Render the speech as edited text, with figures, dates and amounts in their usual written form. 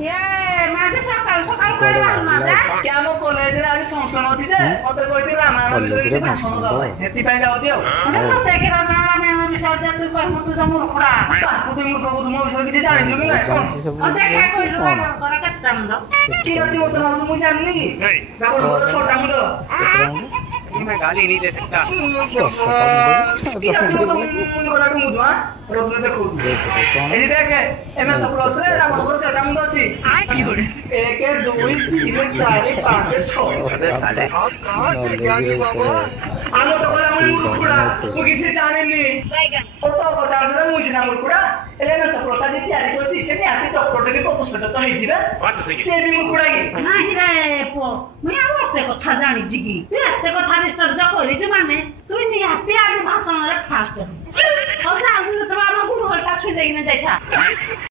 ये माझे सकाळ सकाळ कडे माझा क्या मो कॉलेज रे आज फंक्शन अछि जे मते कहती रामायण विषय भाषण दबा हेती पय जाउची हो तो ते के रामायण विषय जे तू कह मु तू मूर्खड़ा ताकू तू मूर्ख को तुम विषय किछि जानि छु कि नै ओ देखा कइलु रामायण कर केतटा मुंड की होती मते भाऊ मु जाननी की बाबू बड़ छोटा मुंड मैं गाली नहीं दे सकता की होती मुंड गोरा टू मुजवा रोज देखो एजी देखे एमे तो प्लस रे राम घर केटा मुंड अछि की होरे 1 2 3 4 5 6 अबे साले आप कहाँ के ज्ञानी बाबा आनो तो गला मुंड मुर्खुड़ा मु किछि जानिनी ओ तो बजार से मु सिना मुर्खुड़ा एले न तो प्रसाद तयारी करती से ने हाथी टपटो के प्रपोजल तो हेतिबे बात सही से भी मुर्खुड़ा की नाही रे पो मुई आ एते कथा जानि जिगी तू एते कथा रिसर्च करिस माने तू निहाती आज भाषण रे फास्ट हो जा आज तो बाबा गुरु हटा छु जाइने जाइथा